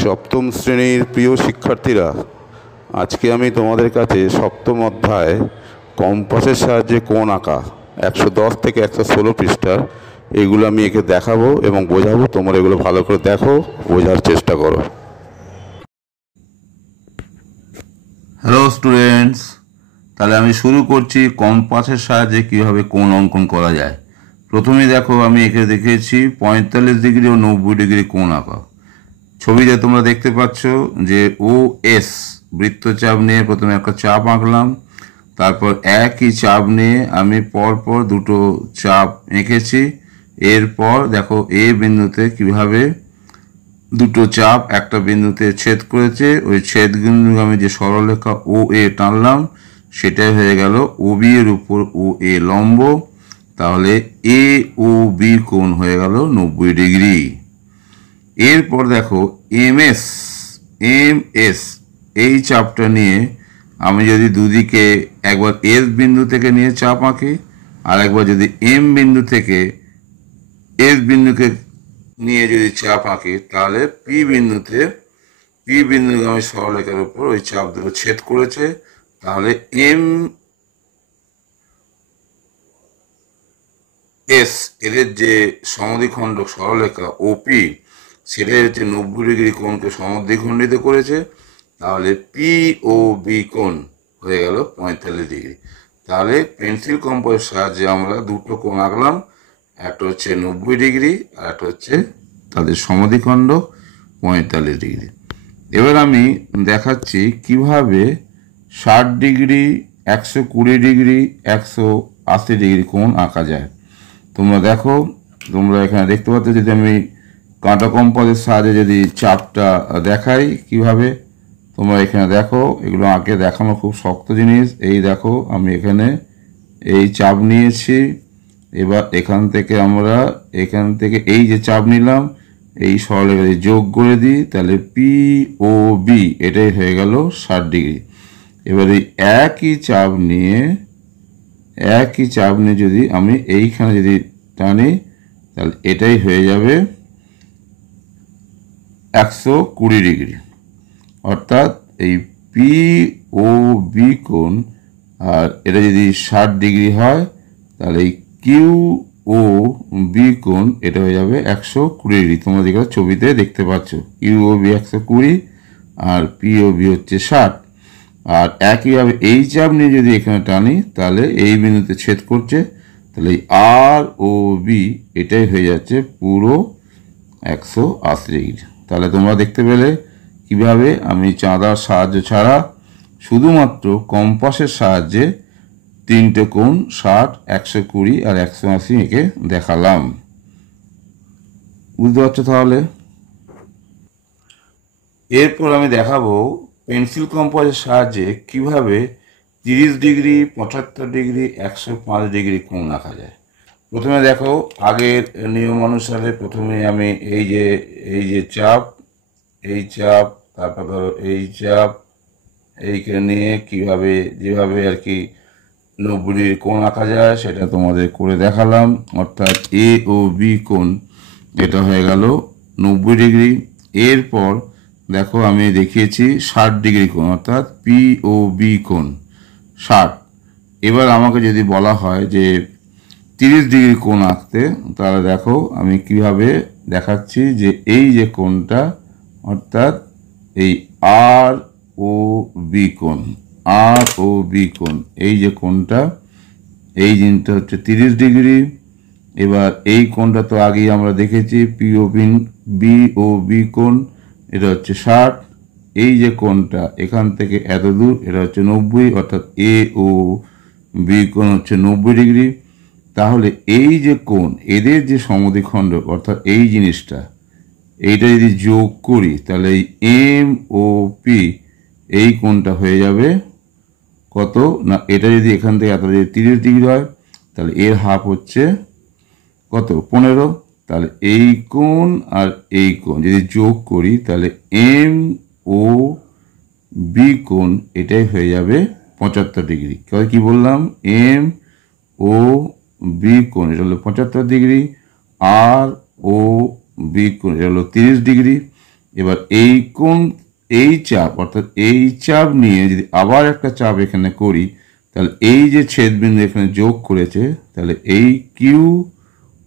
সপ্তম শ্রেণীর প্রিয় শিক্ষার্থীরা, আজকে আমি তোমাদের কাছে সপ্তম অধ্যায় কম্পাসের সাহায্যে কোণ আঁকা 110 থেকে 116 পৃষ্ঠার এগুলো আমি একে দেখাবো এবং বোঝাবো। তোমরা এগুলো ভালো করে দেখো, বোঝার চেষ্টা করো। হ্যালো স্টুডেন্টস, তাহলে আমি শুরু করছি কম্পাসের সাহায্যে কীভাবে কোণ অঙ্কন করা যায়। প্রথমে দেখো, আমি একে দেখিয়েছি 45 ডিগ্রি ও 90 ডিগ্রি কোণ আঁকা। ছবিতে তোমরা দেখতে পাচ্ছ যে OS বৃত্তচাপ নিয়ে প্রথমে একটা চাপ আঁকলাম, তারপর একই চাপ নিয়ে আমি পরপর দুটো চাপ এঁকেছি। এরপর দেখো এ বিন্দুতে কিভাবে দুটো চাপ একটা বিন্দুতে ছেদ করেছে, ওই ছেদ বিন্দুগামী যে সরলরেখা OA টানলাম, সেটাই হয়ে গেল OB এর উপর OA লম্ব। তাহলে AOB কোণ হয়ে গেল 90 ডিগ্রি। এরপর দেখো MS এই চাপটা নিয়ে আমি যদি দুদিকে একবার S বিন্দু থেকে নিয়ে চাপ আঁকি, আর একবার যদি M বিন্দু থেকে S বিন্দুকে নিয়ে যদি চাপ আঁকি, তাহলে P বিন্দুগামী সরলরেখার উপর ওই চাপ দুটো ছেদ করেছে। তাহলে MS এদের যে সমদ্বিখণ্ডক সরলরেখা OP, সেটাই হচ্ছে 90 ডিগ্রি কোণকে সমদ্বিখণ্ডিত করেছে। তাহলে POB কোণ হয়ে গেল 45 ডিগ্রি। তাহলে পেন্সিল কম্পাসের সাহায্যে আমরা দুটো কোণ আঁকলাম, একটা হচ্ছে 90 ডিগ্রি আর একটা হচ্ছে তাদের সমদ্বিখণ্ডক 45 ডিগ্রি। এবার আমি দেখাচ্ছি কিভাবে 60 ডিগ্রি, 120 ডিগ্রি, 180 ডিগ্রি কোণ আঁকা যায়। তোমরা দেখো, তোমরা এখানে দেখতে পাচ্ছ, যদি আমি কাঁটা কম্পাসের সাহায্যে যদি চাপটা দেখাই কিভাবে, তোমরা এখানে দেখো, এগুলো আঁকে দেখানো খুব শক্ত জিনিস। এই দেখো, আমি এখানে এই চাপ নিয়েছি। এবার এখান থেকে এই যে চাপ নিলাম, এই সরলরেখা যোগ করে দিই, তাহলে POB এটাই হয়ে গেল 60 ডিগ্রি। এবার এই একই চাপ নিয়ে যদি আমি এইখানে যদি টানি, তাহলে এটাই হয়ে যাবে 120 ডিগ্রি। অর্থাৎ এই POB কোণ, আর এটা যদি 60 ডিগ্রি হয়, তাহলে এই QOB কোণ এটা হয়ে যাবে 120 ডিগ্রি। তোমরা যেগুলো ছবিতে দেখতে পাচ্ছ, QOB 120 আর POB হচ্ছে 60। আর একইভাবে এই চাপ নিয়ে যদি এখানে টানি, তাহলে এই বিন্দুতে ছেদ করছে, তাহলে এই ROB এটাই হয়ে যাচ্ছে পুরো 180 ডিগ্রি। তাহলে তোমরা দেখতে পেলে কিভাবে আমি চাঁদার সাহায্য ছাড়া শুধুমাত্র কম্পাসের সাহায্যে তিনটে কোণ 60, 120 আর 180 এঁকে দেখালাম। বুঝতে পারছো তাহলে? এরপর আমি দেখাবো পেন্সিল কম্পাসের সাহায্যে কিভাবে 30 ডিগ্রি, 75 ডিগ্রি, 105 ডিগ্রি কোণ আঁকা যায়। প্রথমে দেখো, আগের নিয়ম অনুসারে প্রথমে আমি এই যে চাপ, তারপর ধরো এই চাপ, এইকে নিয়ে যেভাবে আর কি 90 ডিগ্রি কোণ আঁকা যায় সেটা তোমাদের করে দেখালাম। অর্থাৎ AOB কোণ এটা হয়ে গেল 90 ডিগ্রি। এরপর দেখো, আমি দেখিয়েছি 60 ডিগ্রি কোণ, অর্থাৎ POB কোণ 60। এবার আমাকে যদি বলা হয় যে 30 ডিগ্রি কোণ আঁকতে, তাহলে দেখো আমি কিভাবে দেখাচ্ছি যে এই যে কোণটা, অর্থাৎ এই ROB কোণ, এই যে কোণটা, এই জিনিসটা হচ্ছে 30 ডিগ্রি। এবার এই কোণটা তো আগেই আমরা দেখেছি, BOB কোণ, এটা হচ্ছে 60। এই যে কোণটা এখান থেকে এত দূর, এটা হচ্ছে 90, অর্থাৎ AOB কোণ হচ্ছে 90 ডিগ্রি। তাহলে এই যে কোণ, এদের যে সমদ্বিখণ্ডক, অর্থাৎ এই জিনিসটা, এইটা যদি যোগ করি, তাহলে এই MOP এই কোণটা হয়ে যাবে কত না, এটা যদি এখান থেকে এত যদি 30 ডিগ্রি হয়, তাহলে এর হাফ হচ্ছে কত, 15। তাহলে এই কোণ আর এই কোণ যদি যোগ করি, তাহলে MOB কোণ এটাই হয়ে যাবে 75 ডিগ্রি। কি বললাম? MOB কোণ এটা হলো 75 ডিগ্রি, ROB কোণ এটা হলো 30 ডিগ্রি। এবার এই কোণ, এই চাপ অর্থাৎ এই চাপ নিয়ে যদি আবার একটা চাপ এখানে করি, তাহলে এই যে ছেদবিন্দু এখানে যোগ করেছে, তাহলে এই কিউ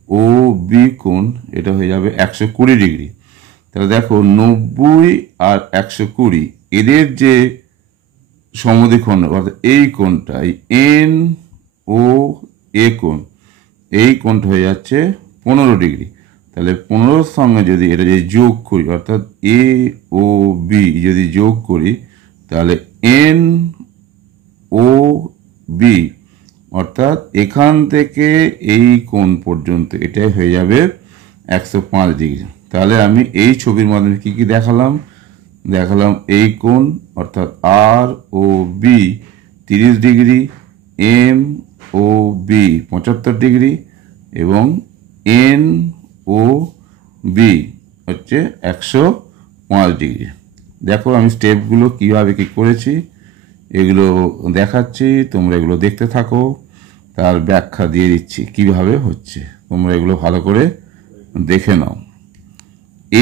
ও বি কোণ এটা হয়ে যাবে 120 ডিগ্রি। তাহলে দেখো 90 আর 120 এদের যে সমদ্বিখণ্ড অর্থাৎ এই কোণটা, এই এন ও এ কোণ, এই কোণটা হয়ে যাচ্ছে 15 ডিগ্রি। তাহলে 15 সঙ্গে যদি এটা যদি যোগ করি অর্থাৎ এ ও বি যদি যোগ করি, তাহলে এন ও বি অর্থাৎ এখান থেকে এই কোণ পর্যন্ত এটাই হয়ে যাবে 105 ডিগ্রি। তাহলে আমি এই ছবির মাধ্যমে কি কি দেখালাম, এই কোণ অর্থাৎ R O B 30 degree, M O B 75 degree এবং এন ও বি হচ্ছে 105 ডিগ্রি। দেখো আমি স্টেপগুলো কিভাবে কি করেছি এগুলো দেখাচ্ছি, তোমরা এগুলো দেখতে থাকো, তার ব্যাখ্যা দিয়ে দিচ্ছি কিভাবে হচ্ছে, তোমরা এগুলো ভালো করে দেখে নাও।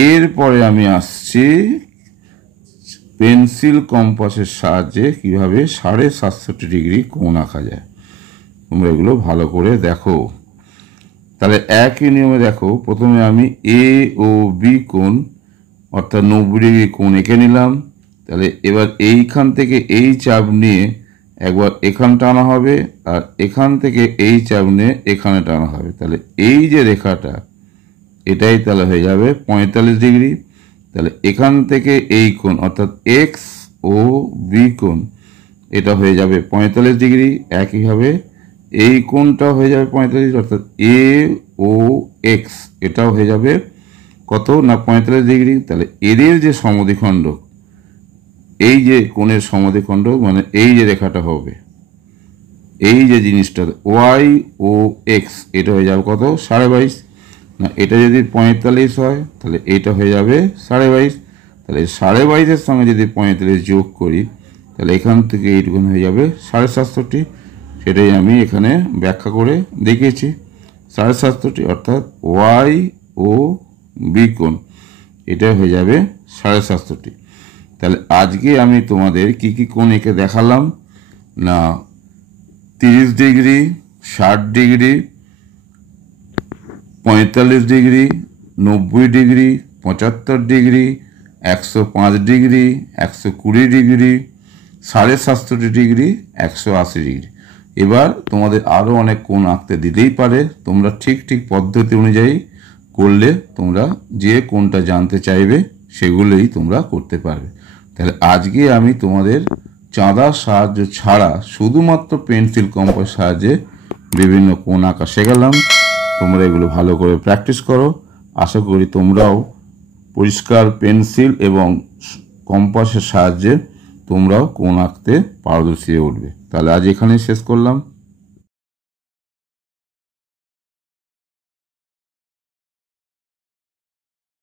এরপরে আমি আসছি পেন্সিল কম্পাসের সাহায্যে কিভাবে 67.5 ডিগ্রি কোণ আঁকা যায়, তোমরা এগুলো ভালো করে দেখো। তাহলে একই নিয়মে দেখো, প্রথমে আমি এ ও বি কোণ অর্থাৎ 90 ডিগ্রি কোণ এঁকে নিলাম। তাহলে এবার এইখান থেকে এই চাপ নিয়ে একবার এখান টানা হবে আর এখান থেকে এই চাপ নিয়ে এখানে টানা হবে। তাহলে এই যে রেখাটা এটাই তাহলে হয়ে যাবে 45 ডিগ্রি। তাহলে এখান থেকে এই কোণ অর্থাৎ এক্স ও বি কোণ এটা হয়ে যাবে 45 ডিগ্রি। একইভাবে এই কোণটা হয়ে যাবে 45 অর্থাৎ এ ও এক্স এটাও হয়ে যাবে কত না 45 ডিগ্রি। তাহলে এদের যে সমদ্বিখণ্ড, এই যে কোণের সমদ্বিখণ্ড মানে এই যে রেখাটা হবে, এই যে জিনিসটা ওয়াই ও এক্স এটা হয়ে যাবে কত 22.5 না, এটা যদি 45 হয় তাহলে এইটা হয়ে যাবে 22.5। তাহলে 22.5-এর সঙ্গে যদি 45 যোগ করি তাহলে এখান থেকে এইটুকুন হয়ে যাবে 67.5। সেটাই আমি এখানে ব্যাখ্যা করে দেখিয়েছি। 67.5 অর্থাৎ ওয়াই ও বি কোণ এটা হয়ে যাবে 67.5। তাহলে আজকে আমি তোমাদের কি কি কোণ এঁকে দেখালাম না, 30 degree, 60 degree, 45 degree, 90 degree, 75 degree, 105 degree, 120 degree, 67.5 degree, 180 degree. এবার তোমাদের আরও অনেক কোণ আঁকতে দিতেই পারে, তোমরা ঠিক ঠিক পদ্ধতি অনুযায়ী করলে তোমরা যে কোণটা জানতে চাইবে সেগুলোই তোমরা করতে পারবে। তাহলে আজকে আমি তোমাদের চাঁদার সাহায্য ছাড়া শুধুমাত্র পেন্সিল কম্পাসের সাহায্যে বিভিন্ন কোণ আঁকা শেখালাম। তোমরা এগুলো ভালো করে প্র্যাকটিস করো। আশা করি তোমরাও পরিষ্কার পেন্সিল এবং কম্পাসের সাহায্যে তোমরাও কোণ আঁকতে পারদর্শী হয়ে উঠবে। তাহলে আজ এখানেই শেষ করলাম।